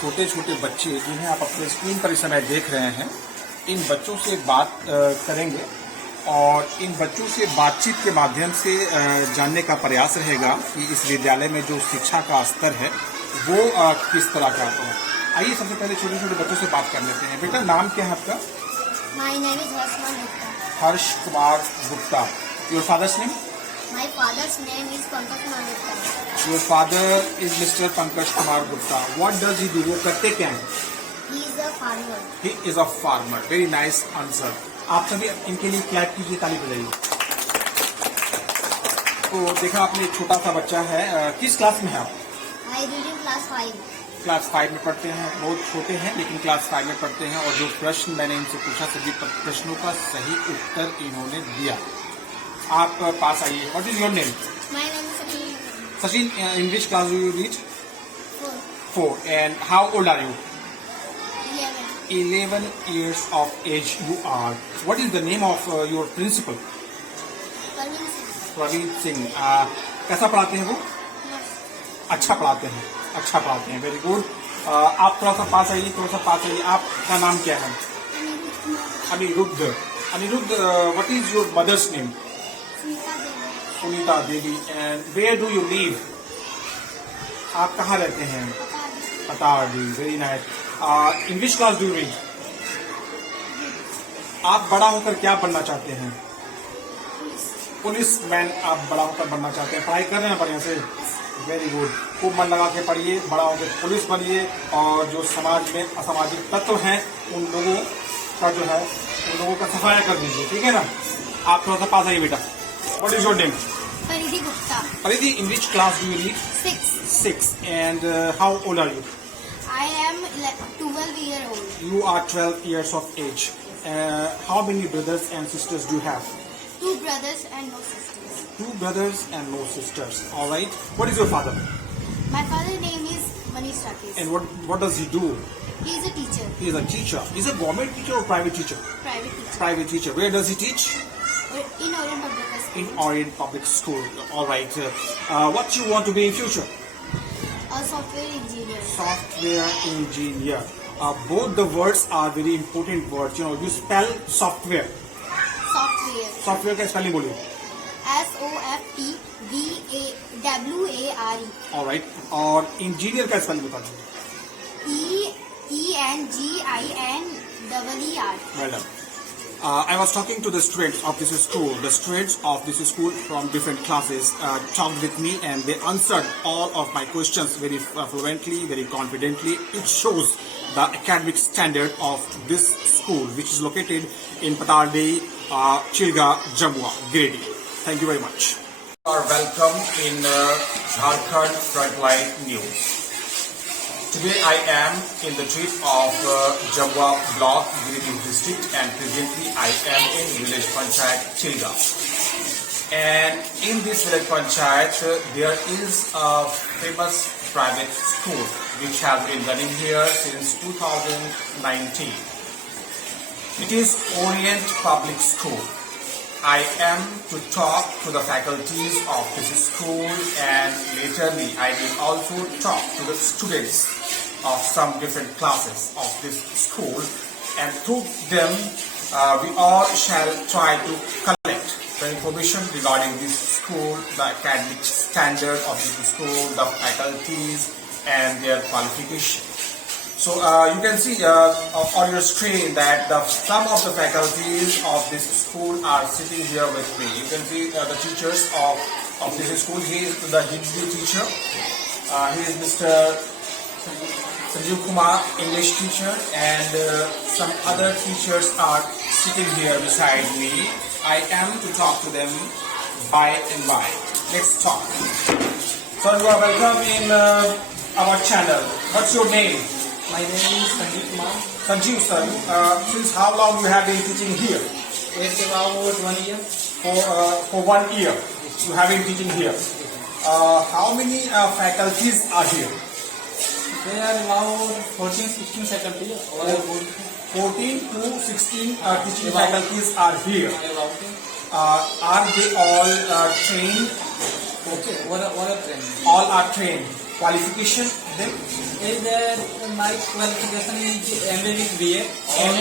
छोटे छोटे बच्चे जिन्हें आप अपने स्क्रीन पर इस समय देख रहे हैं, इन बच्चों से बात करेंगे और इन बच्चों से बातचीत के माध्यम से जानने का प्रयास रहेगा कि इस विद्यालय में जो शिक्षा का स्तर है वो किस तरह का है। आइए सबसे पहले छोटे छोटे बच्चों से बात कर लेते हैं। बेटा नाम क्या है आपका? My name is Harshman Gupta. Harsh Kumar Gupta. Your father's name? My father's name is Pankaj Kumar Gupta. Your father is mister Pankaj Kumar Gupta. What does he do? वो करते क्या हैं? He is a farmer. He is a farmer. Very nice answer. आप सभी इनके लिए clap कीजिए, ताली बजाइए। तो देखा आपने, एक छोटा सा बच्चा है। किस क्लास में है आप? I read in class 5. Class 5 में पढ़ते हैं। बहुत छोटे हैं लेकिन क्लास 5 में पढ़ते हैं। और जो प्रश्न मैंने इनसे पूछा, सभी प्रश्नों का सही उत्तर इन्होंने दिया। आप पास आइए। What is your name? My name is Sachin. Sachin, in which class do you read? 4. 4. And how old are you? 11. 11 years of age you are. What is the name of your principal? Parveen Singh. Praveen Singh. कैसा पढ़ाते हैं वो? Nurse. अच्छा पढ़ाते हैं, अच्छा पढ़ाते हैं। Very good. आप थोड़ा सा पास आइए, थोड़ा सा पास आइए। आपका नाम क्या है? Anirudh Kumar. Anirudh. Anirudh, what is your mother's name? Sunita Devi. Sunita Devi. And where do you live? आप कहाँ रहते हैं? Patadi. Patadi. Very nice. In which class do you read? आप बड़ा होकर क्या बनना चाहते हैं? Police. पुलिस मैन आप बड़ा होकर बनना चाहते हैं। पढ़ाई कर रहे हैं बढ़िया से? Very good. खूब मन लगा के पढ़िए, बड़ा होकर पुलिस बनिए और जो समाज में असामाजिक तत्व हैं उन लोगों का जो है उन लोगों का सफाया कर दीजिए, ठीक है ना? आप थोड़ा सा पास आइए बेटा। What is your name? Paridhi Gupta. Paridhi, in which class do you read? 6. 6. And how old are you? I am 12 year old. You are 12 years of age. How many brothers and sisters do you have? 2 brothers and no sisters. 2 brothers and no sisters. All right. What is your father? My father's name is Manish Rakesh. And what does he do? He is a teacher. He is a teacher. Is a government teacher or private teacher? Private teacher. Private teacher. Where does he teach? In Orient Public School. In Orient Public School. All right. What you want to be in future? A software engineer. Software engineer. Both the words are very important words. You know, you spell software. Software. Software का spelling बोलिए. SOFTWARE. All right. और engineer का spelling बता दीजिए. ENGINEER. Well done. I was talking to the students of this school. The students of this school from different classes talked with me and they answered all of my questions very fluently, very confidently. It shows the academic standard of this school, which is located in Patadi, Chilga, Jammu, Grade. Thank you very much. You are welcome in Jharkhand Frontline News. Today I am in the trip of Jammu block, Giridih district, and presently I am in village Panchayat Chilga. And in this village Panchayat there is a famous private school which has been running here since 2019. It is Orient Public School. I am to talk to the faculties of this school and laterly I will also talk to the students of some different classes of this school, and through them we all shall try to collect the information regarding this school, the academic standard of this school, the faculties and their qualification. So you can see on your screen that some of the faculties of this school are sitting here with me. You can see the teachers of this school. He is the Hindi teacher. He is Mr. Sanjeev Kumar, English teacher, and some other teachers are sitting here beside me. I am to talk to them by and by. Let's talk. So you are welcome in our channel. What's your name? My name is Sanjeev Kumar. Sanjeev sir, since how long you have been teaching here? It's about 1 year. For 1 year you have been teaching here. How many faculties are here? There are about 14-16 faculty. 14 to 16 teaching faculties are here. Are they all trained? Okay, what are training? All are trained. Qualification then? Is that my qualification is MA with BA, and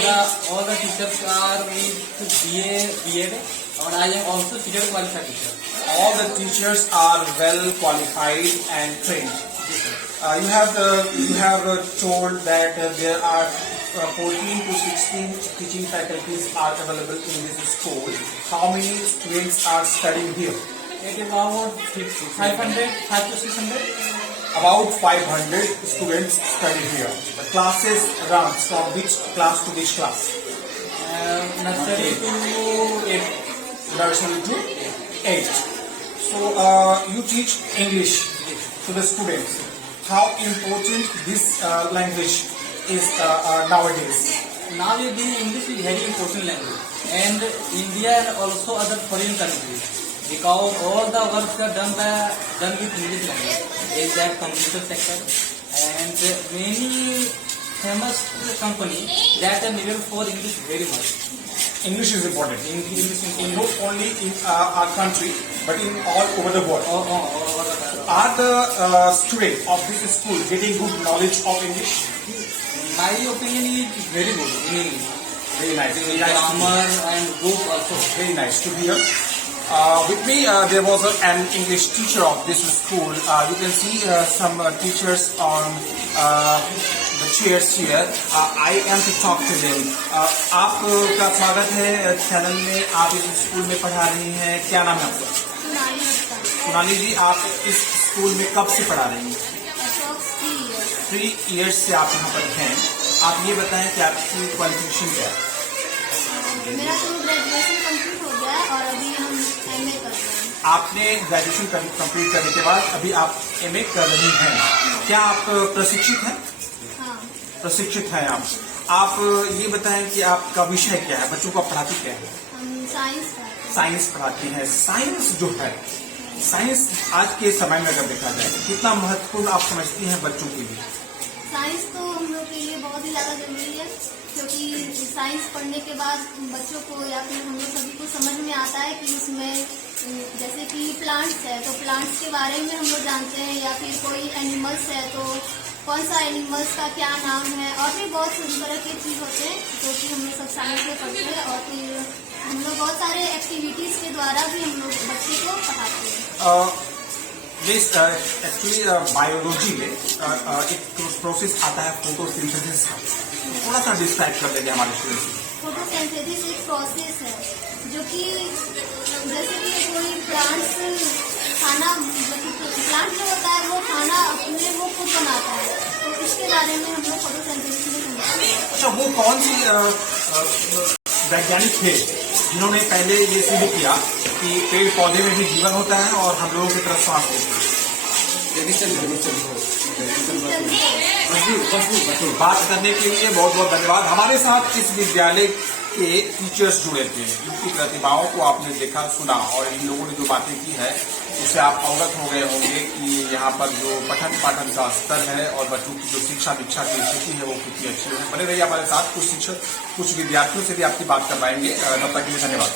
all the teachers are with BA, BEd, and I am also teacher qualified teacher. All the teachers are well qualified and trained. You have told that there are 14 to 16 teaching faculties are available in this school. How many students are studying here? It is about 500 to 600. About 500 students study here. The classes runs from which class to which class? Nursery to 8. Nursery to 8. So you teach English to the students. How important this language is nowadays? Nowadays English is very important language, and India and also other foreign countries, because all the works are done with English language. Is that computer sector and many famous companies that are needed for English very much. English is important. Not only in our country, but in all over the world. Are the students of this school getting good knowledge of English? My opinion is very good in English. Very nice. Very nice. Grammar and book also. Very nice to hear. With me, there was an English teacher of this school. You can see some teachers on the chairs here. I am to talk to them. आपका स्वागत है channel में. आप इस school में पढ़ा रही हैं. क्या नाम है आपका? सोनाली गुप्ता. सोनाली जी, आप इस स्कूल में कब से पढ़ा रही हैं? Approx 3 years. 3 years से आप यहाँ पर हैं. आप ये बताएं कि आपकी क्वालिफिकेशन क्या है? मेरा तो ग्रेजुएशन कंप्लीट हो गया है और अभी हम एमए कर रहे हैं. आपने ग्रेजुएशन कंप्लीट करने के बाद अभी आप एमए कर रही हैं. क्या आप प्रशिक्षित हैं? हाँ. प्रशिक्षित हैं आप. आप ये बताएं कि आपका विषय क्या है, बच्चों को आप पढ़ाती क्या है? हम साइंस पढ़ते हैं. साइंस पढ़ाती हैं. साइंस जो है, साइंस आज के समय में अगर देखा जाए कितना महत्वपूर्ण आप समझती हैं बच्चों के लिए? साइंस तो हम लोग के लिए बहुत ही ज़्यादा जरूरी है, क्योंकि साइंस पढ़ने के बाद बच्चों को या फिर हम लोग सभी को समझ में आता है कि उसमें जैसे कि प्लांट्स है तो प्लांट्स के बारे में हम लोग जानते हैं, या फिर कोई एनिमल्स है तो कौन सा एनिमल्स का क्या नाम है, और भी बहुत तरह के चीज़ होते हैं जो कि हम लोग सब साइंस में पढ़ते हैं. और फिर हम लोग बहुत सारे एक्टिविटीज़ के द्वारा भी हम लोग बच्चे को पढ़ाते हैं. एक्चुअली बायोलॉजी में एक प्रोसेस आता है फोटोसिंथेसिस का. थोड़ा सा डिस्क्राइब कर देंगे हमारे स्टूडेंट्स को. फोटोसिंथेसिस एक प्रोसेस है जो कि जैसे कि कोई प्लांट्स खाना, प्लांट जो होता है वो खाना अपने वो खुद बनाता है, तो इसके बारे में हम लोग फोटोसिंथेसिस में समझते हैं. अच्छा, वो कौन सी वैज्ञानिक थे जिन्होंने पहले ये सिद्ध किया कि पेड़ पौधे में भी जीवन होता है और हम लोगों की तरफ सांस लेते हैं? बात करने के लिए बहुत बहुत धन्यवाद. हमारे साथ इस विद्यालय के टीचर्स जुड़े थे. इनकी प्रतिभाओं को आपने देखा, सुना, और इन लोगों ने जो बातें की है उससे आप अवगत हो गए होंगे कि यहाँ पर जो पठन पाठन का स्तर है और बच्चों की जो शिक्षा दीक्षा की स्थिति है वो कितनी अच्छी है. बने रहिए हमारे साथ. कुछ शिक्षक, कुछ विद्यार्थियों से भी आपकी बात करवाएंगे. तब तक के लिए धन्यवाद.